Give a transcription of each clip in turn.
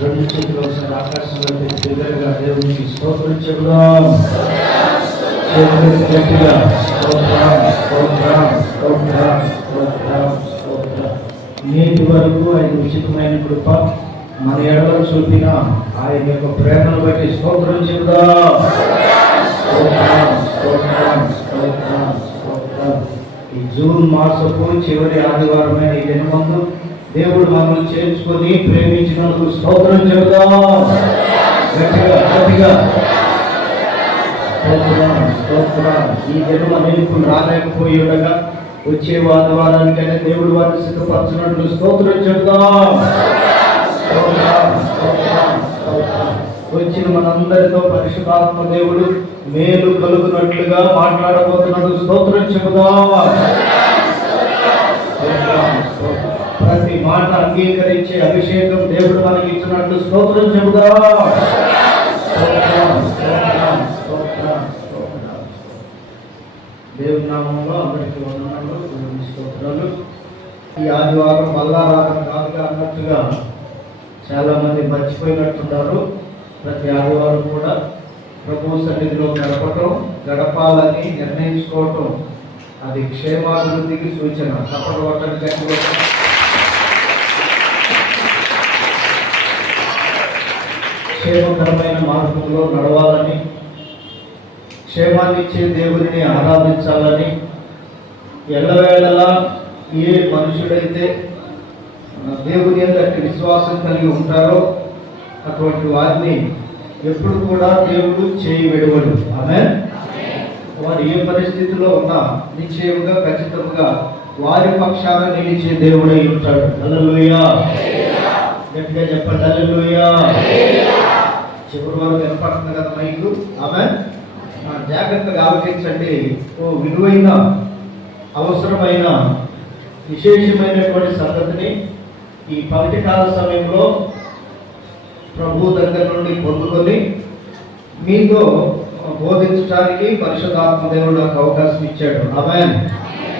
రెండు చేతులు ఒకసారి ఆకాశంలో దగ్గరగా దేవునికి స్తోత్రం చెబుదాం. గట్టిగా నేటి వరకు ఆయన ఉచితమైన కృప మన ఎడలో చూపిన ఆయన యొక్క ప్రేమను బట్టి స్తోత్రం చెబుదాం. ఈ జూన్ మాసపు చివరి ఆదివారమైన ఈ దినమందు దేవుడు మనల్ని చేర్చుకొని ప్రేమించినందుకు స్తోత్రం చెబుదాం. గట్టిగా గట్టిగా ఈ దినం అనేకులు రాలేకపోయి ఉండగా వచ్చే ఆదివారానికైనా దేవుడు వారిని సిద్ధపరచినట్లు స్తోత్రం చెబుదాం. వచ్చిన మనందరితో పరిశుద్ధాత్మ దేవుడు మేలు కలుగునట్లుగా మాట్లాడబోతున్నది స్తోత్రం చెబుదాం. ప్రతి మాట అంగీకరించే అభిషేకం దేవుడు మనకి ఇచ్చినట్లు స్తోత్రం చెబుదాం. దేవుని నామంలో అందరికీ వందనాలు, స్తోత్రాలు. ఈ ఆదివారం మల్లారాధన కాదుగా అన్నట్టుగా చాలా మంది మర్చిపోయినట్టున్నారు. ప్రతి ఆదివారం కూడా ప్రభు సన్నిధిలో గడపాలని నిర్ణయించుకోవటం అది క్షేమాభివృద్ధికి సూచన. తప్పక కొట్టడానికి క్షేమకరమైన మార్గంలో నడవాలని, క్షేమాన్ని ఇచ్చే దేవుడిని ఆరాధించాలని, ఎల్లవేళలా ఏ మనుషుడైతే దేవుని అందరికి విశ్వాసం కలిగి ఉంటారో అటువంటి వారిని ఎప్పుడు కూడా దేవుడు చేయి విడవడు. ఆమేన్. వారు ఏ పరిస్థితిలో ఉన్నా నిశ్చయముగా ఖచ్చితంగా వారి పక్షాన నిలిచే దేవుడై ఉంటాడు. హల్లెలూయా. గట్టిగా చెప్పండి హల్లెలూయా. చివరి వరకు వినపడుతుంది కదా మైకు. ఆమేన్. జాగ్రత్తగా ఆలోచించండి. విలువైన అవసరమైన విశేషమైనటువంటి సంగతిని ఈ పగటి కాల సమయంలో ప్రభు దగ్గర నుండి పొందుకొని మీతో బోధించడానికి పరిశుద్ధాత్మ దేవుడు నాకు అవకాశం ఇచ్చాడు. ఆమేన్.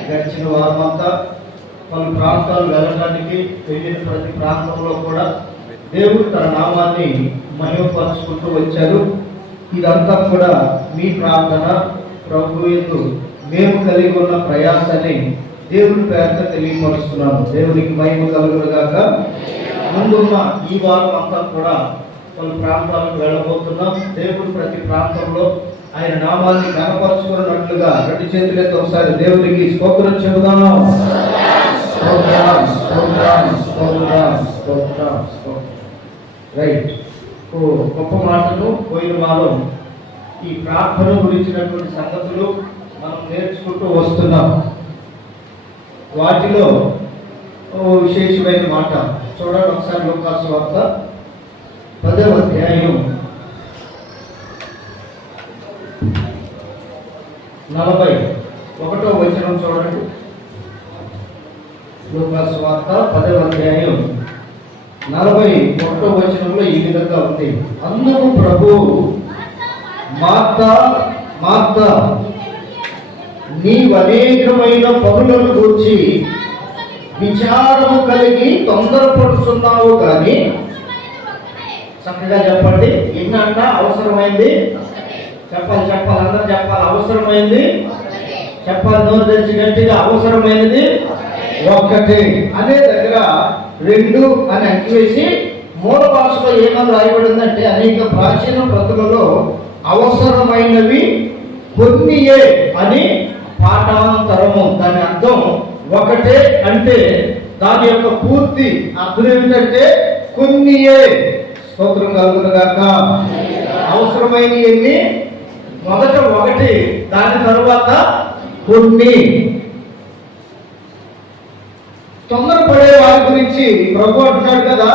గడిచిన వారమంతా పలు ప్రాంతాలు వెళ్ళడానికి వెళ్ళిన ప్రతి ప్రాంతంలో కూడా దేవుడు తన నామాన్ని మహిమపరుచుకుంటూ వచ్చారు. ఇదంతా కూడా మీ ప్రార్థన ప్రభు యందు మేము కలిగి ఉన్న ప్రయాసాన్ని దేవుని పేరుతో తెలియపరుస్తున్నాను. దేవునికి మహిమ కలుగును గాక. ముందున్న ఈ వారం అంతా కూడా పలు ప్రాంతాలకు వెళ్ళబోతున్నాం. దేవుడు ప్రతి ప్రాంతంలో ఆయన నామాన్ని కనపరుచుకున్నట్లుగా రెండు చేతులతో ఒకసారి దేవునికి స్తోత్రం చెబుదాం. రైట్. గొప్ప మాటలు పోయిన వారం ఈ ప్రార్థన గురించినటువంటి సంగతులు మనం నేర్చుకుంటూ వస్తున్నాం. వాటిలో విశేషమైన మాట చూడండి ఒకసారి. లూకాసు వార్త 10వ అధ్యాయం 41వ వచనం చూడండి. లూకాసు వార్త 10వ అధ్యాయం 41వ వచనంలో ఈ విధంగా ఉంది. అందుకు ప్రభువు, మార్తా మార్తా, నీవు అనేకమైన పనులను గూర్చి విచారము కలిగి తొందరపడుతున్నావు కానీ, చక్కగా చెప్పండి. ఎన్నంట అవసరమైంది చెప్పాలి, అందరూ చెప్పాలి. అవసరమైంది చెప్పాలి, నోరు తెరిచి గట్టిగా. అవసరమైనది ఒక్కటి అనే దగ్గర 2 అని అంకివేసి మూల భాషలో ఏమని రాయబడిందంటే, అనేక ప్రాచీన ప్రతులలో అవసరమైనవి కొన్నియే అని పాఠాంతరము. దాని అర్థం ఒకటే అంటే దాని యొక్క పూర్తి అర్థం ఏమిటంటే కొన్నియే. స్తోత్రం కలుగును గాక. అవసరమైన ఎన్ని? మొదట ఒకటి, దాని తరువాత కొన్ని. తొందరపడే వారి గురించి ప్రభు అంటున్నాడు కదా,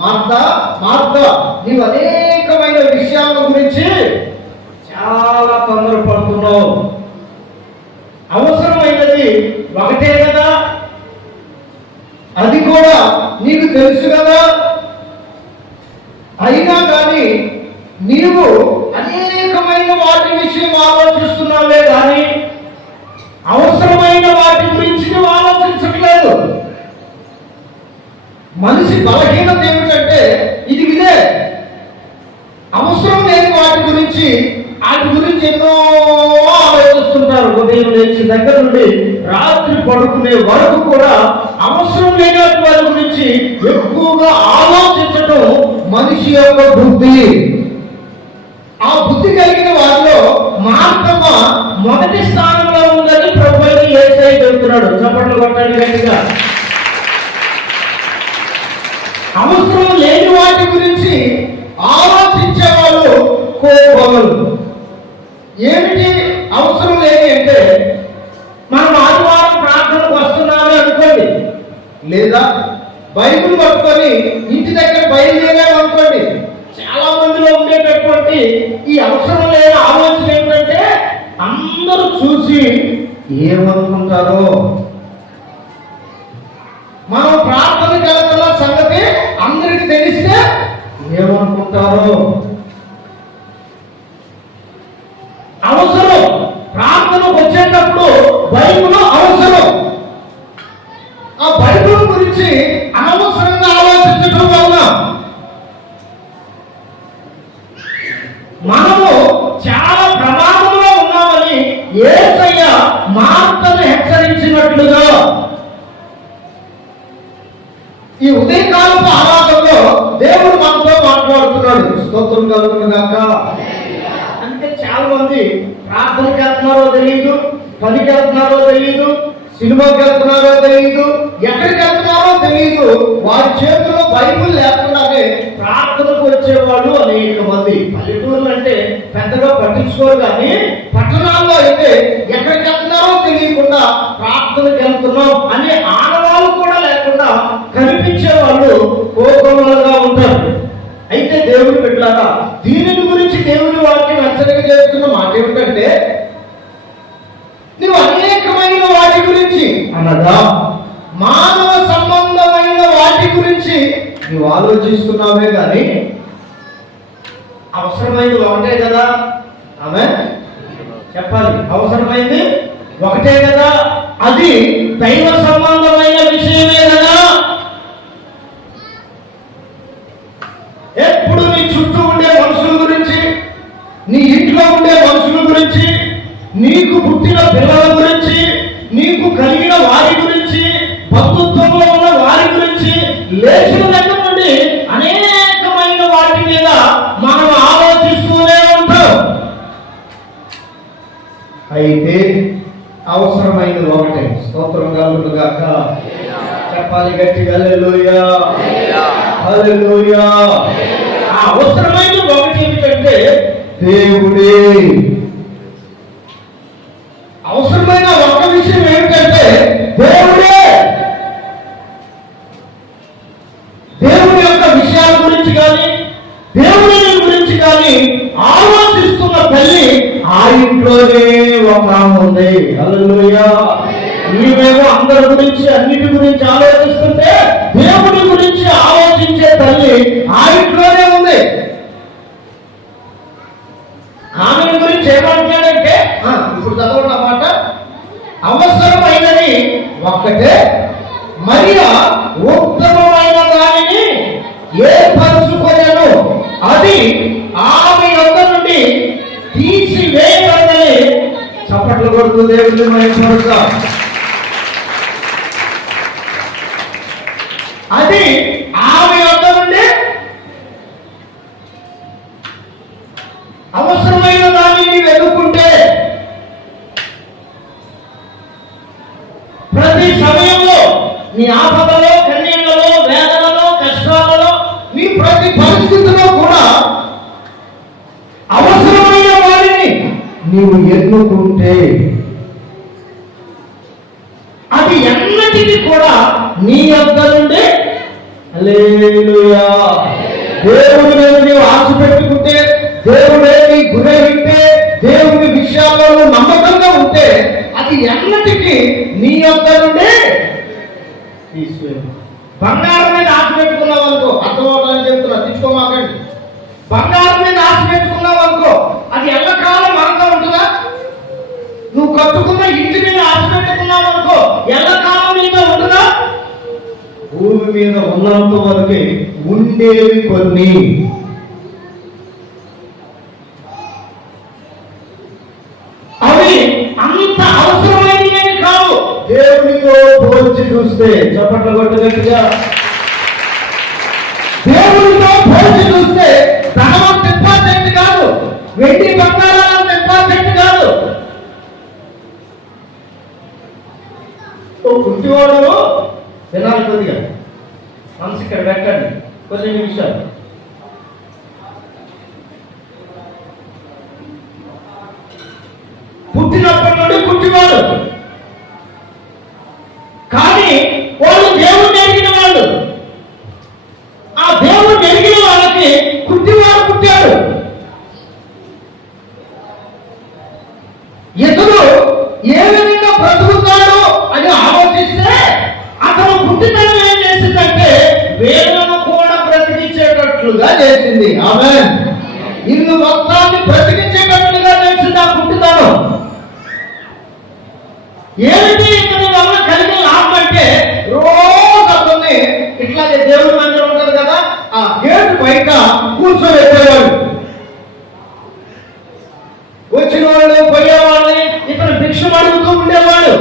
మార్తా మార్తా, నీవు అనేకమైన విషయాల గురించి చాలా తొందరపడుతున్నావు. అవసరమైనది ఒకటే కదా, అది కూడా నీకు తెలుసు కదా. అయినా కానీ నీవు అనేకమైన వాటి విషయం ఆలోచిస్తున్నావే కానీ అవసరమైన వాటి గురించి నువ్వు ఆలోచించట్లేదు. మనిషి బలహీనత ఏమిటంటే ఇది అవసరం లేని వాటి గురించి ఎన్నో ఆలోచిస్తుంటారు. ఉదయం లేచి దగ్గర నుండి రాత్రి పడుకునే వరకు కూడా అవసరం లేని వాటి గురించి ఎక్కువగా ఆలోచించడం మనిషి యొక్క బుద్ధి. ఆ బుద్ధి కలిగిన వారిలో మార్తమ్మ మొదటి స్థానంలో ఉందని ప్రభువుని యేసయ్య చెబుతున్నాడు. చప్పట్లు కొట్టండి గట్టిగా. అవసరం లేని వాటి గురించి ఆలోచించే వాళ్ళు కోపములు. ఏమిటి అవసరం లేని అంటే, మనం ఆదివారం ప్రార్థనకు వస్తున్నామే అనుకోండి, లేదా బైబిల్ పట్టుకొని ఇంటి దగ్గర బయలుదేరాము అనుకోండి. చాలా మందిలో ఉండేటటువంటి ఈ అవసరం లేని ఆలోచన ఏంటంటే, అందరూ చూసి ఏమనుకుంటారో, మనం ప్రార్థనకి వెళ్తున్న సంగతి అందరికి తెలిస్తే ఏమనుకుంటారో. అవసరం ప్రార్థనకు వచ్చేటప్పుడు బైబిల్ అవసరం. ఆ బైబిల్ గురించి అనవసరంగా ఆలోచించడం వల్ల మనము చాలా ప్రమాదంలో ఉన్నామని యేసయ్య మార్తను హెచ్చరించినట్లుగా ఈ ఉదయకాలపు ఆరాధనలో దేవుడు మనతో మాట్లాడుతున్నాడు. స్తోత్రం కలుగును గాక. అంటే చాలా మంది ప్రార్థనకి వెళ్తున్నారో తెలియదు, పనికి వెళ్తున్నారో తెలియదు, సినిమాకి వెళ్తున్నారో తెలియదు, ఎక్కడికి వెళ్తున్నారో తెలియదు. వారి చేతిలో బైబిల్ లేకుండానే ప్రార్థనకు వచ్చేవాళ్ళు అనేక మంది. పల్లెటూర్లు అంటే పెద్దగా పట్టించుకోరు, కానీ పట్టణాల్లో అయితే ఎక్కడికి వెళ్తున్నారో తెలియకుండా ప్రార్థనకి వెళ్తున్నాం అనే ఆడవాళ్ళు కూడా లేకుండా కనిపించే వాళ్ళు కోపములుగా ఉంటారు. అయితే దేవుడు బిడ్డలారా, దీనిని గురించి దేవుని వాక్యం హెచ్చరిక చేస్తున్న మాట ఏమిటంటే, నువ్వు అనేకమైన వాటి గురించి అనగా మానవ సంబంధమైన వాటి గురించి నువ్వు ఆలోచిస్తున్నావే కానీ అవసరమైంది ఒకటే కదా. ఆమె చెప్పాలి, అవసరమైంది ఒకటే కదా, అది దైవ సంబంధమైన విషయమే కదా. ఎప్పుడు నీ చుట్టూ ఉండే మనుషుల గురించి, నీ ఇంట్లో ఉండే మనుషుల గురించి, నీకు పుట్టిన పిల్లల గురించి, నీకు కలిగిన వారి గురించి, బంధుత్వంలో ఉన్న వారి గురించి, లేచిన దగ్గర నుండి అనేకమైన వాటి మీద మనం ఆలోచిస్తూనే ఉంటాం. అయితే అవసరమైనది ఒకటే. స్తోత్రం కలుగును గాక. చెప్పాలి గట్టిగా హల్లెలూయా, హల్లెలూయా. ఆ అవసరమైనది ఒకటి ఏమిటంటే దేవుడే. అవసరమైన ఒక విషయం ఏమిటంటే దేవుడే. దేవుని యొక్క విషయాల గురించి కానీ, దేవుని గురించి కానీ ఆలోచిస్తున్న తల్లి ఆ ఇంట్లోనే ఒక ఉంది. హల్లెలూయా. నీవేమో అందరి గురించి అన్నిటి గురించి ఆలోచిస్తుంటే దేవుని గురించి ఆలోచించే తల్లి ఆ ఇంట్లోనే ఉంది. ఆమె గురించి ఏమంటున్నాడంటే, ఇప్పుడు చదవండి అన్నమాట, అవసరమైనది ఒక్కటే, మరియా ఉత్తమమైన దానిని ఏర్పరచుకొనెను, అది ఆమె యొద్ద నుండి తీసివేయబడదని. చప్పట్లు కొడుతూ దేవుని మహిమపరుస్తా. అది ఆమె యొద్ద నుండి అవసరమైన దానిని వెతుక్కుంటే ప్రతి సమయంలో నీ ఆపదలో, కన్నీళ్లలో, వేదనలో, కష్టాలలో, నీ ప్రతి పరిస్థితిలో కూడా అవసరమైన వారిని నీవు ఎన్నుకుంటే అది ఎన్నటికీ కూడా నీ యొద్ద నుండి, హల్లెలూయా, దేవుని మీద నీవు ఆశ పెట్టుకుంటే, దేవుడే నీ గురైతే, దేవుని విషయాల్లో నమ్మకంగా ఉంటే అది ఎన్నటికీ నీ యొద్ద నుండి తీసుకెళ్ళి. బంగారం మీద ఆశ పెట్టుకున్నావు అనుకో, అర్థమవుతుందని చెప్తున్నా, తెచ్చుకోమాకండి. బంగారం మీద ఆశ పెట్టుకున్నావు అనుకో, అది ఎల్లకాలం మనతో ఉంటుందా? నువ్వు కట్టుకున్న ఇంటి మీద ఆశ పెట్టుకున్నావు అనుకో, ఎల్లకాలం నీతో ఉంటుందా? భూమి మీద ఉన్నంత వరకే ఉండేవి కొన్ని. దేవునితో పోల్చి చూస్తే, చప్పట్ల కొట్టు గట్టిగా, దేవునితో పోల్చి చూస్తే ధనం ఇంపార్టెంట్ కాదు, వెండి బంగారాలు ఇంపార్టెంట్ కాదు. కుంటివాడు వినాలి, కొద్దిగా మనసు ఇక్కడ పెట్టండి కొన్ని నిమిషాలు. పుట్టినప్పటి నుండి కుంటివాడు, కానీ వాళ్ళు దేవుణ్ణి ఎరిగిన వాళ్ళు. ఆ దేవుణ్ణి ఎరిగిన వాళ్ళకి కుంటివాడు పుట్టాడు. ఇతడు ఏ విధంగా బ్రతుకుతాడు అని ఆలోచిస్తే అతను పుట్టినను ఏం చేసిందంటే వేదనను కూడా బ్రతికించేటట్లుగా చేసింది. ఆమేన్. ఇల్లు మొత్తాన్ని బ్రతికించేటట్లుగా చేసింది ఆ పుట్టినను. ఏమిటి ఇతని వల్ల కలిగిన లాభం అంటే, రోజు అతన్ని ఇట్లాగే దేవుడి మందిరం ఉంటుంది కదా, ఆ గేట్ బయట కూర్చోబెట్టేవాడు. వచ్చిన వాళ్ళు పోయేవాళ్ళని ఇతను భిక్షం అడుగుతూ ఉండేవాడు.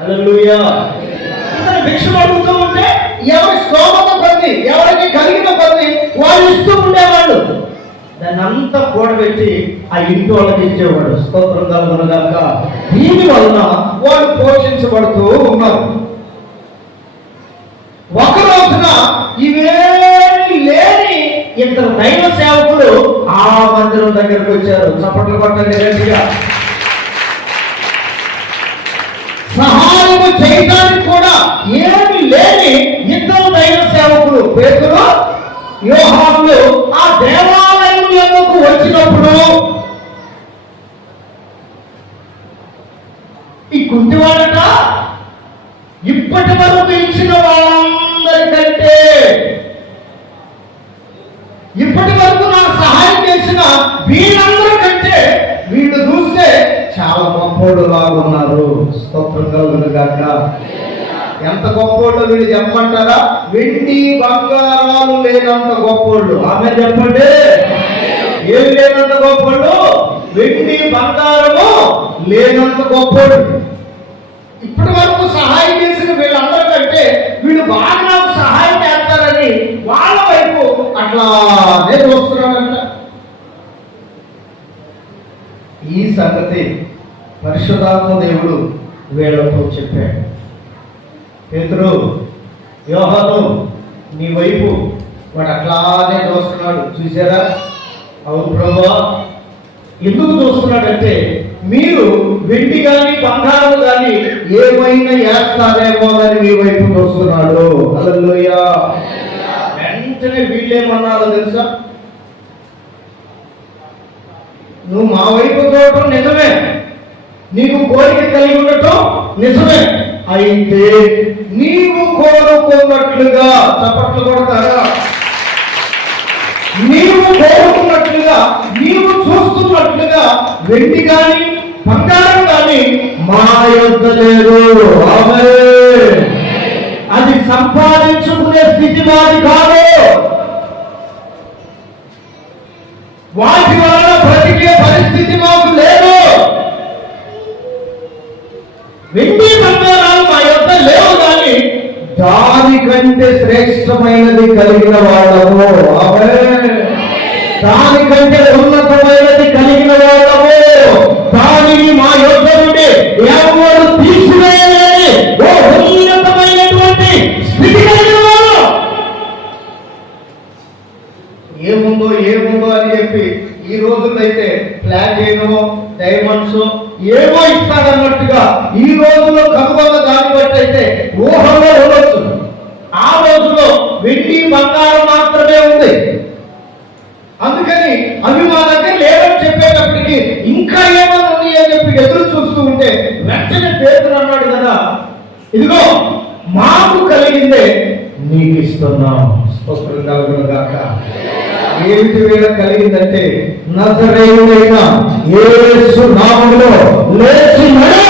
హల్లెలూయా. ఇతను భిక్షం అడుగుతూ ఉంటే ఎవరి స్తోమత కొద్ది, ఎవరికి కలిగిన కొద్ది వాళ్ళు ఇస్తూ ఉండేవాళ్ళు. దాన్ని అంతా కూడబెట్టి ఆ ఇంటి వాళ్ళకి ఇచ్చేవాడు. స్తోత్రం కలుగును గాక. దీని వలన వాళ్ళు పోషించబడుతూ ఉన్నారు. ఒక రోజున ఇవేమి లేని ఇద్దరు దైవ సేవకులు ఆ మందిరం దగ్గరకు వచ్చారు. చప్పట్లు కొట్టండి గట్టిగా. సహాయం చేయడానికి కూడా ఏమి లేని ఇద్దరు దైవ సేవకులు పేతురు, యోహానులు ఆ దేవాలయంలోకి వచ్చినప్పుడు ఈ కుంటివాడట ఇప్పటి వరకు ఇచ్చిన వాళ్ళందరికంటే, ఇప్పటి వరకు నాకు సహాయం చేసిన వీళ్ళందరికంటే వీళ్ళు చూస్తే చాలా గొప్పోడు లాగున్నారు. స్తోత్రం కలుగును గాక. ఎంత గొప్పోళ్ళు వీళ్ళు చెప్పమంటారా? వెండి బంగారాలు లేనంత గొప్పోళ్ళు. ఆమె చెప్పండి. ఏం లేనంత గొప్పోళ్ళు? వెండి బంగారము లేనంత గొప్పోళ్ళు. ఇప్పటి వరకు సహాయం చేసిన వీళ్ళందరికంటే వీళ్ళు బాగా నాకు సహాయం చేస్తారని వాళ్ళ వైపు అట్లానే చూస్తున్నారంట. ఈ సంగతి పరిశుద్ధాత్మ దేవుడు వీళ్ళతో చెప్పాడు. పేతురు, యోహాను, నీ వైపు వాడు అట్లానే చూస్తున్నాడు. చూసారా? అవును ప్రభువా. ఎందుకు చూస్తున్నాడంటే మీరు వెండి కానీ బంగారం కానీ ఏమైనా వేస్తారేమో అని మీ వైపు చూస్తున్నాడు. హల్లెలూయా. వెంటనే వీళ్ళేమన్నారో తెలుసా? నువ్వు మా వైపు చూడటం నిజమే, నీకు కోరిక కలిగి ఉండటం నిజమే, అయితే నీవు కోరుకున్నట్లుగా, చప్పట్లు కొడతారా, నీవు కోరుకున్నట్లుగా, నీవు చూస్తున్నట్లుగా వెండి కానీ బంగారం కానీ మా యొద్ద లేదు. ఆమేన్. అది సంపాదించుకునే స్థితి మాది కాదు. వాటి వలన బ్రతికే పరిస్థితి మాకు లేదు. వెండి బంగారాలు మా యొద్ద లేవు, కానీ దానికంటే శ్రేష్టమైనది కలిగిన వాళ్ళము. ఆమేన్. దానికంటే ఉన్నతమైనది కలిగిన వాళ్ళము. దానిని మా యొద్ద నుండి ఎవరు తీసివేయలేని ఓ ఉన్నతమైనటువంటి స్థితి కలిగిన వాళ్ళు. ఏముందో అని చెప్పి ఈ రోజుల్లో అయితే ప్లాటినం, డైమండ్స్ ఏమో ఇస్తాడన్నట్టుగా ఈ రోజుల్లో కనుగొన్న దాన్ని బట్టి అయితే ఊహలో ఉండొచ్చు. ఆ రోజుల్లో వెండి బంగారం మాత్రమే ఉంది. అందుకని అవి మా దగ్గర లేవని చెప్పేటప్పటికి ఇంకా ఏమన్నా ఉంది అని చెప్పి ఎదురు చూస్తూ ఉంటే వెంటనే పేతురు అన్నాడు కదా, ఇదిగో మాకు కలిగిందే నీకు ఇస్తున్నాం. స్తోత్రం కలుగును గాక. ఏమిటి వీళ్ళ కలిగిందంటే నజరేయుడైన యేసు నామములో లేచి నడు.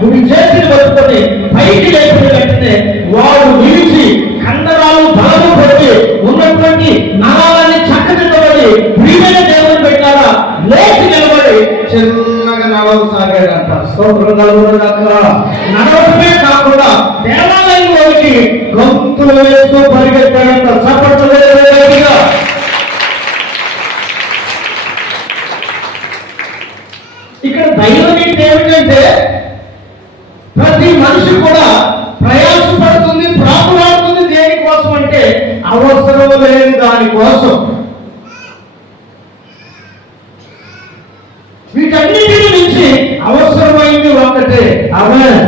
కుడి చేతిని పట్టుకొని పైకి లేచిన వెంటనే వాడు నిలిచి కండరాలు బలము పెట్టి ఉన్నటువంటి నరాలని చక్కదిద్దబడి ప్రియమైన దేవుని పెట్టారా లేచి నిలబడి చిన్నగా నడవసాగాడంట. స్తోత్రం కలుగునుగాక. నడవడమే కాకుండా దేవాలయంలోకి గొంతులు వేస్తూ పరిగెత్తాడంట. చప్పట్లు వేయగా ఇక్కడ దైవనీతి ఏమిటంటే ప్రతి మనిషి కూడా ప్రయాసపడుతుంది, ప్రాకులాడుతుంది. దేనికోసం అంటే అవసరం లేని దానికోసం. వీటన్నిటిని నుంచి అవసరమైంది ఒకటే. ఆమేన్.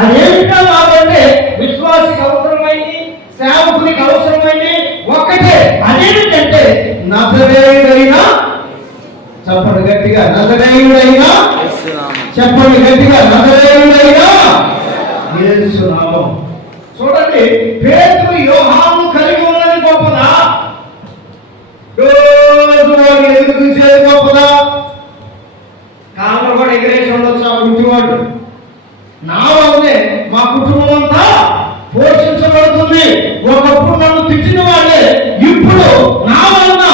అదేమిటో కాబట్టి విశ్వాసికి అవసరమైంది, సేవకునికి అవసరమైంది ఒకటే. అదేమిటంటే నజరేయుడైనా, చెప్పండి గట్టిగా, నజరేయుడైనా, చెప్పండి గట్టిగా, నజరేయుడైనా యేసు నామం. చూడండి, పేతురు యోహాను కలిగి ఉన్నది గొప్పదా? రోజు వాడిని ఎదురు చూసేది గొప్పదా? కాళ్ళు కూడా ఎగిరేసి ఉండొచ్చు ఆ గుడ్డివాడు. నా వల్లనే మా కుటుంబం అంతా పోషించబడుతుంది. ఒకప్పుడు నన్ను తిట్టిన వాళ్ళే ఇప్పుడు నా వలన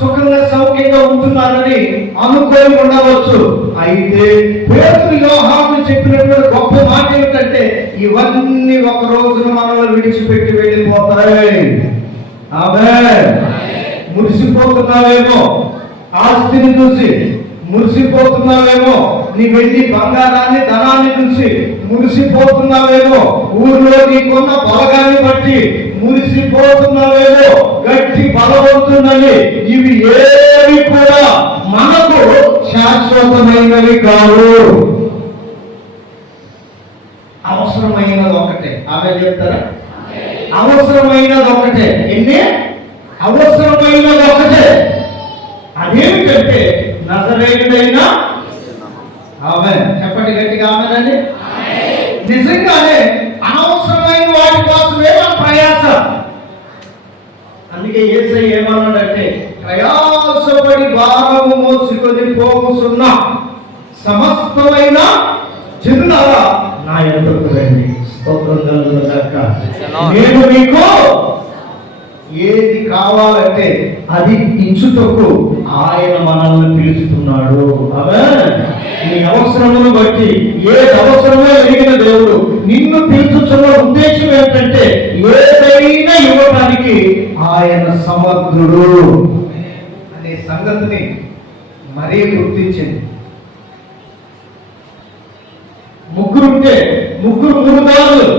సుఖంగా సౌఖ్యంగా ఉంటున్నారని అనుకోని ఉండవచ్చు. అయితే పేతురు యోహాను చెప్పినటువంటి గొప్ప మాట ఏమిటంటే ఇవన్నీ ఒక రోజున మనల్ని విడిచిపెట్టి వెళ్ళిపోతాయి. ఆమేన్. మురిసిపోతున్నావేమో ఆస్తిని చూసి, మురిసిపోతున్నావేమో నీ వెండి బంగారాన్ని ధనాన్ని చూసి, మురిసిపోతున్నావేమో ఊర్లో నీకున్న బలగాన్ని బట్టి, మురిసిపోతున్నావేమో గట్టి బలవంతుందని. ఇవి ఏవి కూడా మనకు శాశ్వతమైనవి కావు. అవసరమైనది ఒకటే. ఆమె చెప్తారా? అవసరమైనది ఒకటే. ఎన్ని? అవసరమైనది ఒకటే. అదేమిటంటే నజరేయుడైనా. ఆమేన్. చెప్పండి గట్టిగా ఆమేనండి. నిజంగానే అనవసరమైన వాటి కోసమే మన ప్రయాస. అందుకే యేసయ్య ఏమన్నాడంటే ప్రయాసపడి భారము మోసుకొని పోగుచున్న సమస్తమైన జనులారా నా యొద్దకు రండి. స్తోత్రం కలుగునుగాక. నేను మీకు ఏది కావాలంటే అది ఇచ్చుటకు ఆయన మనల్ని పిలుస్తున్నాడు. ఆమేన్. నీ అవసరమును బట్టి ఏది అవసరమో ఎరిగిన దేవుడు నిన్ను పిలుచుతున్న ఉద్దేశం ఏంటంటే ఏదైనా ఇవ్వడానికి ఆయన సమర్థుడు అనే సంగతిని మరీ గుర్తించింది. ముగ్గురుంటే ముగ్గురు మూడుదారులు.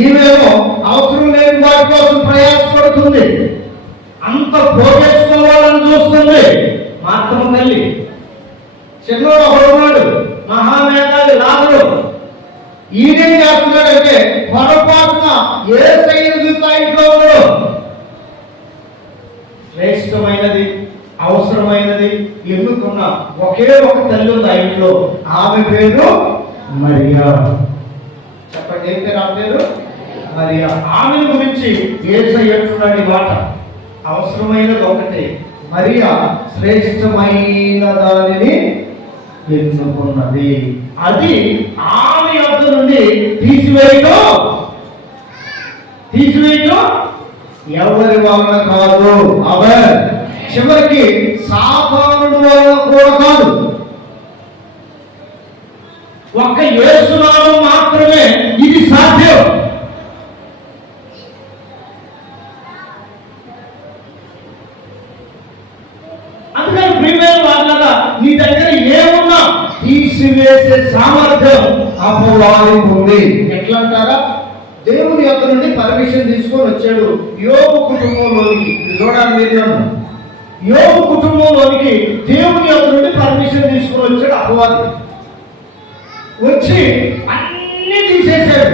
ఈమెమో అవసరం లేని వాటి కోసం ప్రయాసపడుతుంది, అంత పోగేసుకోవాలని చూస్తుంది. మాత్రం తల్లి చిన్నోడు ఒకడున్నాడు, మహామేధావి లాజరు. ఈయనేం చేస్తున్నాడంటే పొరపాటున యేసయ్యను చూస్తా ఇంట్లో ఉన్నాడు. శ్రేష్టమైనది, అవసరమైనది ఎన్నుకున్న ఒకే ఒక తల్లి ఉంది ఆ ఇంట్లో. ఆమె పేరు మరియా. చెప్పండి, ఏం పేరు ఆమె పేరు? మరియా. ఆమె గురించి యేసయ్య అంటున్నాడు ఈ మాట. అవసరమైనది ఒకటే, మరియా శ్రేష్టమైన దానిని ఎన్నుకున్నది. అది ఆమె యొద్ద నుండి తీసివేయటం ఎవరి వలన కాదు. ఆమేన్. చివరికి సాతానుడి వలన కూడా కాదు. ఒక్క యేసునామం మాత్రమే ఇది సాధ్యం. అందుకని ప్రియమైన వాళ్ళగా నీ దగ్గర ఏమున్నా తీసివేసే సామర్థ్యం అపవాదికి ఉంది. ఎట్లా అంటారా? దేవుని యొక్క నుండి పర్మిషన్ తీసుకొని వచ్చాడు యోబు కుటుంబంలోనికి. చూడాలి మీరు, యోబు కుటుంబంలోనికి దేవుని యొక్క నుండి పర్మిషన్ తీసుకొని వచ్చాడు అపవాది. వచ్చి అన్ని తీసేశాడు.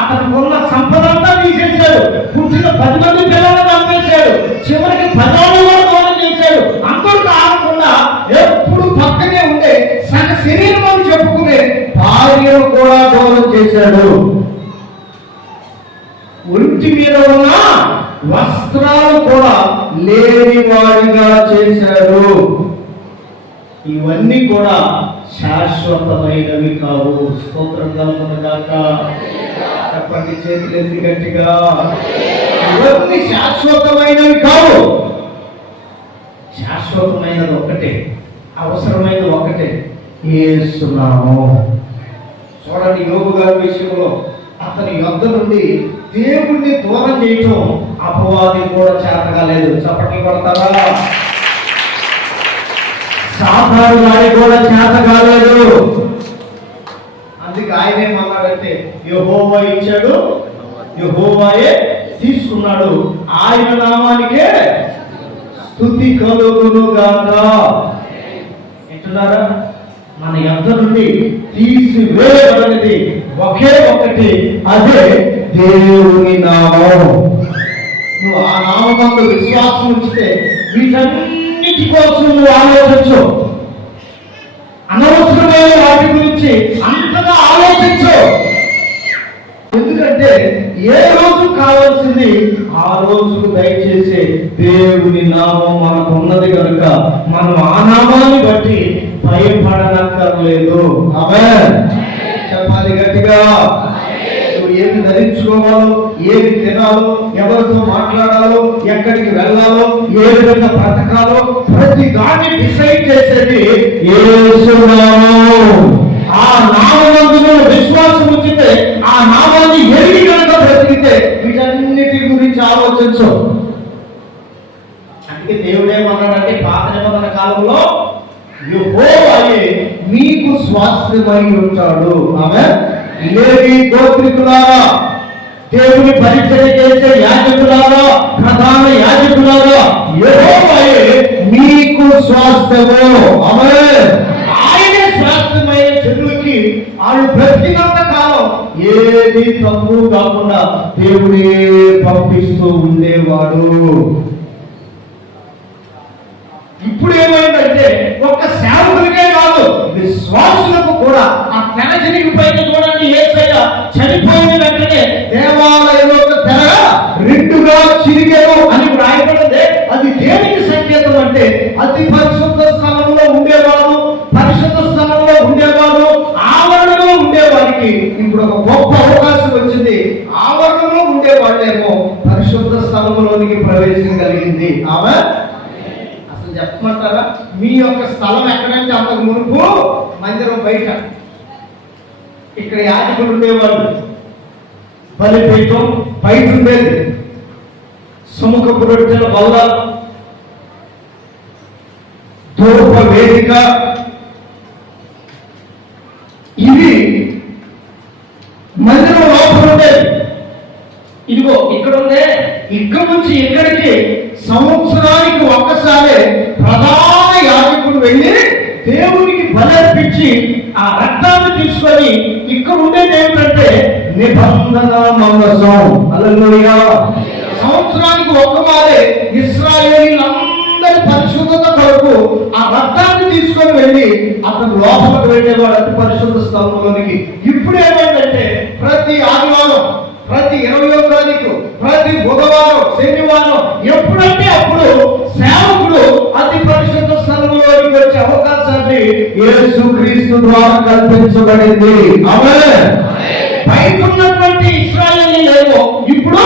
అతనుకున్న సంపద అంతా తీసేశాడు. పుట్టిన 10 మంది పిల్లలను చంపేశాడు. చివరికి 10 కూడా దూరం చేశాడు. అందరూ కాకుండా ఎప్పుడు పక్కనే ఉండే సగ శరీరం అని చెప్పుకునే భార్యను కూడా దూరం చేశాడు. ఒంటి మీద ఉన్న వస్త్రాలు కూడా లేని వాడిగా చేశాడు. ఇవన్నీ కూడా శాశ్వతమైనవి కావు. స్తోత్రం కలుగునుగాక. చెప్పండి చేతులు ఎత్తి గట్టిగా. ఇవన్నీ శాశ్వతమైనవి కావు. శాశ్వతమైనది ఒకటే, అవసరమైనది ఒకటే, యేసు నామం. చూడండి, యోబు గారి విషయంలో అతని యొద్ద నుండి దేవుణ్ణి దూరం చేయటం అపవాది కూడా చేత కాలేదు. చప్పట్లు కొడతారా? సాతాను వాడి కూడా చేత కాలేదు. అందుకే ఆయన ఏమన్నాడంటే, యెహోవా ఇచ్చాడు, యెహోవాయే తీసుకున్నాడు, ఆయన నామానికే స్తుతి కలుగును గాక. వింటున్నారా? మన యొద్ద నుండి తీసివేయబడినది ఒకే ఒకటి, అదే దేవుని నామం. నువ్వు ఆ నామంలో విశ్వాసం ఉంచితే వీటన్నిటి కోసం నువ్వు ఆలోచించు. అనవసరమైన వాటి గురించి అంతగా ఆలోచించు. ఎందుకంటే ఏ రోజు కావాల్సింది ఆ రోజు దయచేసి దేవుని నామం మనకు ఉన్నది కనుక మనం ఆ నామాన్ని బట్టి భయపడనక్కర్లేదు. ఆమేన్. చెప్పాలి గట్టిగా. నువ్వు ఏమి ధరించుకోవాలో, ఏమి తినాలో, ఎవరితో మాట్లాడాలో, ఎక్కడికి వెళ్ళాలో, ఏ విధంగా బ్రతకాలో ప్రతి దాన్ని డిసైడ్ చేసేది యేసు నామం. ఆ నామమందు విశ్వాసం ఉంచితే, ఆ నామాన్ని ఎరిగి కనుక బ్రతికితే వీటన్నిటి గురించి ఆలోచించు. అందుకే దేవుడేమన్నాడంటే, పాత నిబంధన కాలంలో యెహోవాయే మీకు స్వాస్థ్యమై ఉంటాడు. ఆమేన్. లేవి గోత్రికులారా, దేవుని పరిచర్య చేసే యాజకులారా, ప్రధాన యాజకులారా, యెహోవాయే మీకు స్వాస్థ్యము. ఆమేన్. ఆయనే స్వాస్థ్యమైన జనులకి వాళ్ళు బ్రతికినంత కాలం ఏది తప్పు కాకుండా దేవుడే పంపిస్తూ ఉండేవాడు. ఇప్పుడు ఏమైందంటే ఒక్క సేవకులకే కాదు, విశ్వాసులకు కూడా ఆ తెర చిరిగిపోయింది. చూడండి, యేసయ్య చనిపోయిన వెంటనే దేవాలయంలో తెర రెండుగా చిరిగేను అని రాయబడింది. అది దేనికి సంకేతం అంటే, అతి పరిశుద్ధ స్థలంలో ఉండేవాడు, పరిశుద్ధ స్థలంలో ఉండేవాడు, ఆవరణలో ఉండేవాడికి ఇప్పుడు ఒక గొప్ప అవకాశం వచ్చింది. ఆవరణలో ఉండేవాళ్ళేమో పరిశుద్ధ స్థలంలోనికి ప్రవేశం కలిగింది. ఆమె చెప్పమంటారా? మీ యొక్క స్థలం ఎక్కడంటే అంతకు మునుపు మందిరం బయట, ఇక్కడ యాజకులు ఉండేవాళ్ళు, బలిపీఠం బయట ఉండేది, సుముఖపు రొట్టెల వల్ల, ధూప వేదిక, ఇవి మందిరం లోపల ఉండేది. ఇదిగో ఇక్కడ ఉందే, ఇక్కడ నుంచి ఇక్కడికి సంవత్సరానికి ఒక్కసారి ప్రధాన యాజకుడు వెళ్ళి దేవునికి బలర్పించి ఆ రక్తాన్ని తీసుకొని ఇక్కడ ఉండేది ఏమిటంటే నిబంధన మందసం. హల్లెలూయా. సంవత్సరానికి ఒక్కమారే ఇశ్రాయేలీయులందరి పరిశుద్ధత కొరకు ఆ రక్తాన్ని తీసుకొని వెళ్ళి అతను లోపలికి వెళ్ళేవాడు, అతి పరిశుద్ధ స్థలంలోనికి. ఇప్పుడు ఏమైందంటే ప్రతి ఆదివారం, ప్రతి 21వ తారీఖు, ప్రతి బుధవారం, శనివారం ఎప్పుడంటే అప్పుడు సేవకుడు అతి పరిశుద్ధ స్థలంలోకి వచ్చే అవకాశాన్ని యేసుక్రీస్తు ద్వారా కల్పించబడింది. ఆమేన్. బయట ఉన్నటువంటి ఇశ్రాయేలీయులేమో ఇప్పుడు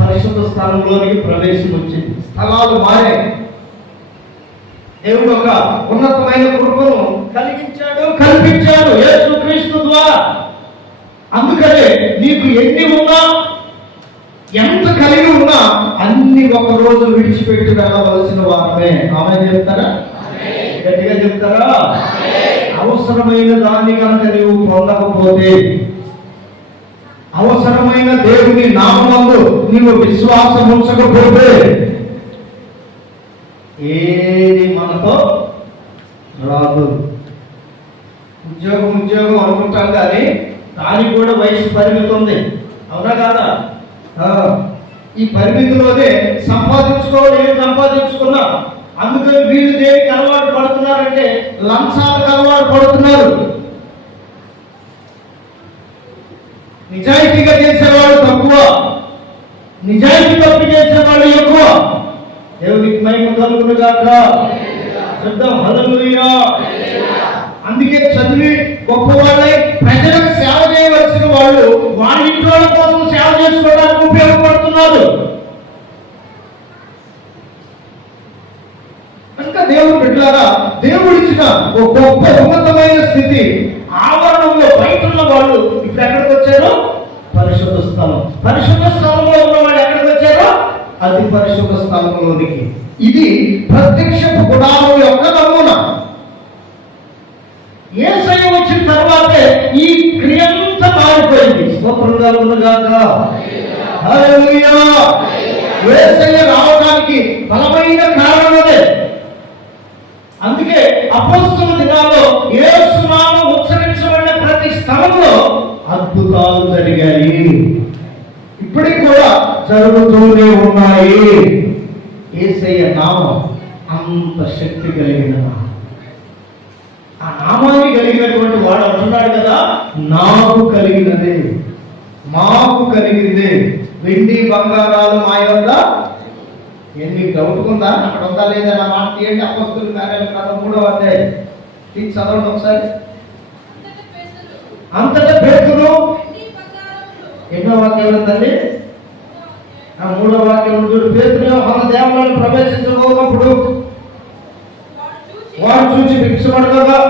పరిశుద్ధ స్థలంలోనికి ప్రవేశం వచ్చింది. స్థలాలు మారే. దేవుడు ఒక ఉన్నతమైన కృపను కల్పించాడు యేసుక్రీస్తు ద్వారా. అందుకనే నీకు ఎన్ని ఉన్నా, ఎంత కలిగి ఉన్నా అన్ని ఒక రోజు విడిచిపెట్టి వెళ్ళవలసిన వారమే. ఆమె చెప్తారా? గట్టిగా చెప్తారా? అవసరమైన దాన్ని కనుక నీవు పొందకపోతే, అవసరమైన దేవుని నామమందు నీవు విశ్వాసం ఉంచకపోతే ఏది మనతో రాదు. ఉద్యోగం అనుకుంటాం కానీ దానికి కూడా వయసు పరిమితి ఉంది. అవునా కాదా? ఈ పరిమితిలోనే సంపాదించుకోవాలి. ఏం సంపాదించుకున్నా, అందుకని వీళ్ళు దేనికి అలవాటు పడుతున్నారంటే లంచాలకు అలవాటు పడుతున్నారు. నిజాయితీగా చేసేవాళ్ళు తక్కువ, నిజాయితీ తప్పు చేసేవాళ్ళు ఎక్కువ. దేవునికి మహిమ కలుగును గాక. శబ్దం హల్లెలూయా. అందుకే చదివి గొప్పవాళ్ళై ప్రజలకు సేవ చేయవలసిన వాళ్ళు వాళ్ళ ఇంట్లో కోసం సేవ చేసుకోవడానికి ఉపయోగపడుతున్నారు. కనుక దేవుడు బిడ్డలారా, దేవుడు దేవుడిచ్చిన ఒక గొప్ప ఉన్నతమైన స్థితి ఆవరణంలో బయట ఉన్న వాళ్ళు ఇప్పుడు ఎక్కడికి వచ్చారు? పరిశుద్ధ స్థలం. పరిశుద్ధ స్థలంలో ఉన్న వాళ్ళు ఎక్కడికి వచ్చారు? అతి పరిశుద్ధ స్థలంలోనికి. ఇది ప్రత్యక్ష గుడారం యొక్క నమూనా. యేసయ్య వచ్చిన తర్వాతే ఈ క్రియంతా మారిపోయింది. స్తోత్రంగా ఉన్నగాక. హల్లెలూయా. యేసయ్య రావడానికి బలమైన కారణం అదే. అందుకే అపొస్తలుల దినాల్లో యేసు నామం ఉచ్చరించబడిన ప్రతి స్థలంలో అద్భుతాలు జరిగాయి. ఇప్పటికి కూడా జరుగుతూనే ఉన్నాయి. యేసయ్య నామం అంత శక్తి కలిగిన నామం. ఆ నామాన్ని కలిగినటువంటి వాడు అంటున్నాడు కదా, నాకు కలిగినదే, మాకు కలిగిందే, వెండి బంగారాలు మా యొద్ద. మీకు డౌట్ ఉందా? అక్కడ ఉందా లేదా నా మాట తీయండి. అపొస్తలుల కార్యాలు 13వ అధ్యాయం తీసి చదవండి ఒకసారి. అంతటా పేతురు ఎన్నో వాక్యం ఉందండి? 3వ వాక్యం చూడు. పేతురు యోహాను దేవాలయంలో ప్రవేశించబోనప్పుడు వాడు చూసి భిక్షమడగా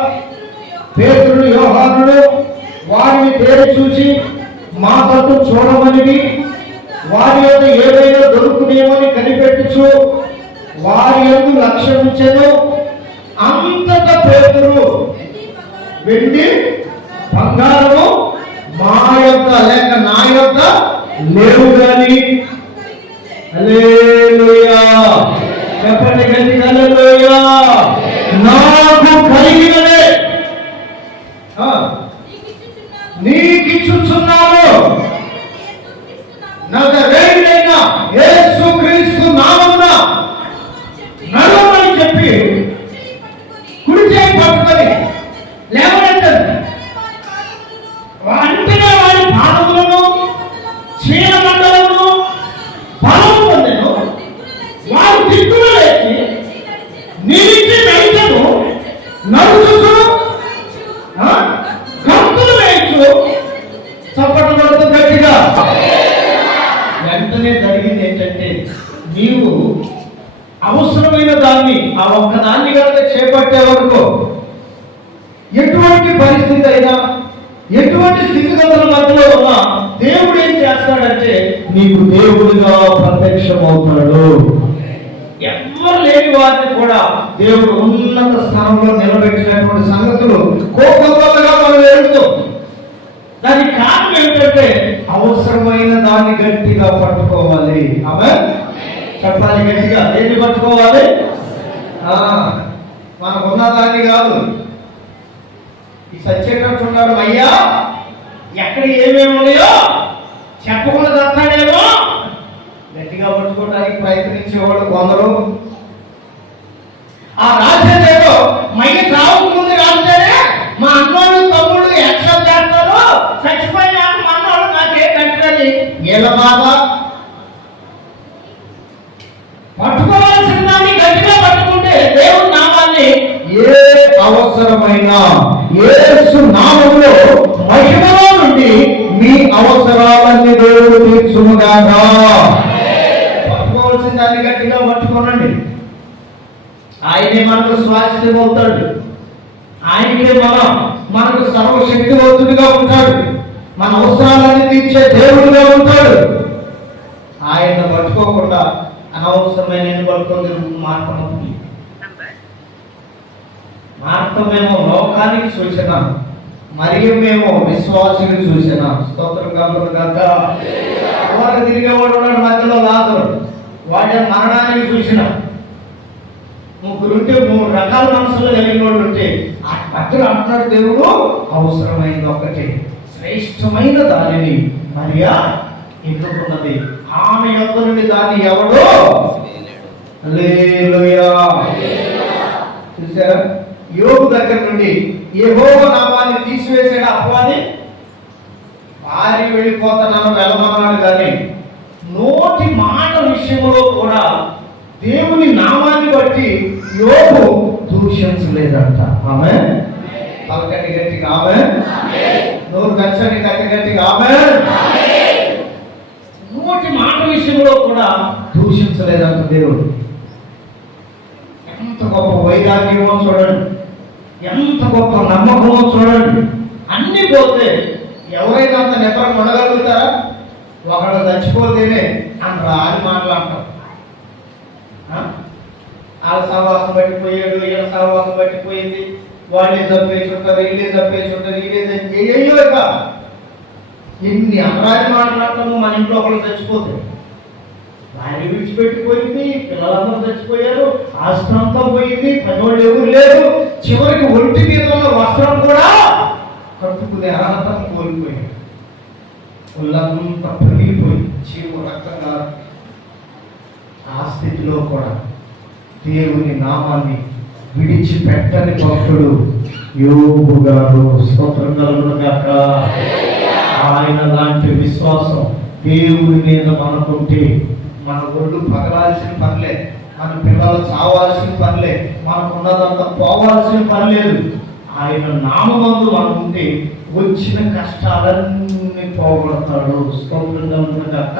పేతురు యోహానుడు వారిని పేరు చూసి మా తట్టు చూడమని వారి యొక్క ఏదైనా దొరుకునేమని కనిపెట్టుచు వారి యొక్క లక్ష్యం ఉంచెను. అంతటా పేతురు వెండి బంగారము మా యొక్క లేక నా యొక్క లేవు గాని. హల్లెలూయా. చెప్పండి గట్టిగా హల్లెలూయా. నాకు కలిగినదే నీకిచ్చుచున్నాను. నజరేయుడైన యేసుక్రీస్తు నామమున నడవమని చెప్పి కుడి చేయి పట్టుకొని లేవనెత్తాడు. అంటేనే వారి పాదములను చీల మండలమును బలము పొందెను. వారు దిక్కులు లేచి నిలిచి నడిచెను. నడుచుచు గంతులు వేయచ్చు చప్పట్లు కొడుతూ గట్టిగా. వెంటనే జరిగింది ఏంటంటే, నీవు అవసరమైన దాన్ని ఆ ఒక్కదాన్ని కనుక చేపట్టే వరకు ఎటువంటి పరిస్థితి అయినా ఎటువంటి స్థితిగతుల మధ్యలో ఉన్నా దేవుడు ఏం చేస్తాడంటే నీకు దేవుడిగా ప్రత్యక్షమవుతాడు. ఎవరు లేని వారిని కూడా దేవుడు ఉన్నత స్థానంలో నిలబెట్టినటువంటి సంగతులు కోపంగా మనం ఎరుగుతాం. దానికి కారణం ఏంటంటే అవసరమైన దాన్ని గట్టిగా పట్టుకోవాలి. ఆమేన్. చెప్పాలి గట్టిగా. ఏంటి పట్టుకోవాలి? మనకున్న దాన్ని కాదు. ఈ సత్యేటట్టు ఉన్నాడు అయ్యా, ఎక్కడ ఏమేమి ఉన్నాయో చెప్పకుండా చస్తాడేమో గట్టిగా పట్టుకోవడానికి ప్రయత్నించేవాడు కొందరు. ఆ రాసేదేదో మయ్య చావుకు ముందు రాస్తేనే మా అన్నోడు తమ్ముడు యాక్సెప్ట్ చేస్తారు, చచ్చిపోయినాక మన్నోడు నాకే కట్టది. ఏళ్ళ బాధ. పట్టుకోవాల్సిన దాన్ని గట్టిగా పట్టుకుంటే దేవుడి నామాన్ని ఏ అవసరమైన యేసు నామములో మహిమలో నుండి మీ అవసరాలన్నీ దేవుడు తీర్చునుగాక. పట్టుకోవాల్సిన దాన్ని గట్టిగా పట్టుకోనండి. ఆయనే మనకు స్వాస్థ్యం అవుతాడు. ఆయనకే మనకు సర్వశక్తివంతుడిగా ఉంటాడు. మన అవసరాలన్నీ తీర్చే దేవుడిగా ఉంటాడు. ఆయన పట్టుకోకుండా అనవసరమైన పట్టుకొని మార్గమేమో లోకానికి సూచన, మరియు మేము విశ్వాసులకు సూచన. స్తోత్రం కలుగునుగాక. ఎవరు తిరిగేవాడు ఉన్నాడు మధ్యలో లాజరు, వాడి మరణానికి సూచన. ముగ్గురుంటే 3 రకాల మనసులు కలిగిన వాళ్ళు ఉంటే ఆ మధ్యలో అంటున్నాడు దేవుడు అవసరమైనది ఒకటి, శ్రేష్టమైన దానిని మరియా ఎన్నుకున్నది. ఆమె యొక్క నుండి దాన్ని ఎవడో. హల్లెలూయా. చూసారా? యోబు దగ్గర నుండి యెహోవా నామాన్ని తీసివేసాడు అపవాది. వారి వెళ్ళిపోతున్నాను వెళ్ళమన్నాడు, కానీ నోటి మాట విషయంలో కూడా దేవుని నామాన్ని బట్టి యోబు దూషించలేదంట. ఆమేన్. పలకండి గట్టిగా ఆమేన్. నోరు గచ్చని గట్టిగా ఆమేన్. నోటి మాట విషయంలో కూడా దూషించలేదంట దేవుడు. ఎంత గొప్ప వైరాగ్యమో చూడండి. ఎంత గొప్ప నమ్మకమో చూడండి. అన్ని పోతే ఎవరైనా అంత నిద్ర ఉండగలుగుతారా? ఒకళ్ళు చచ్చిపోతేనే అంత రాని మాటలు అంటారు. వాళ్ళ సహవాసం పట్టిపోయాడు, వీళ్ళ సహవాసం పట్టిపోయింది, వాళ్ళే చంపేసి ఉంటారు, వీళ్ళే చంపేసి ఉంటారు, వీళ్ళే ఎన్ని అపరాధి మాట్లాడతాము. మన ఇంట్లో ఒకళ్ళు చచ్చిపోతే భార్య విడిచిపెట్టిపోయింది, పిల్లలందరూ చచ్చిపోయారు, ఆస్తంతా పోయింది, పదోళ్ళు ఎవరు లేరు, చివరికి ఒంటి మీద ఉన్న వస్త్రం కూడా కట్టుకునే అర్హత కోల్పోయింది, ఒళ్ళంతా పగిలిపోయింది, చీము రక్తంగా. ఆ స్థితిలో కూడా దేవుని నామాన్ని విడిచిపెట్టని భక్తుడు యోబు గారు. స్తోత్రం కలుగును గాక. ఆయన లాంటి విశ్వాసం దేవుని మీద మనకుంటే మన ఒళ్ళు పగలాల్సిన పనిలే, మన పిల్లలు చావాల్సిన పనిలే, మనకున్నదంతా పోవాల్సిన పని లేదు. ఆయన నామమందు మనకుంటే వచ్చిన కష్టాలన్నీ పోగొడతాడు. స్తోత్రంగా ఉన్న గాక.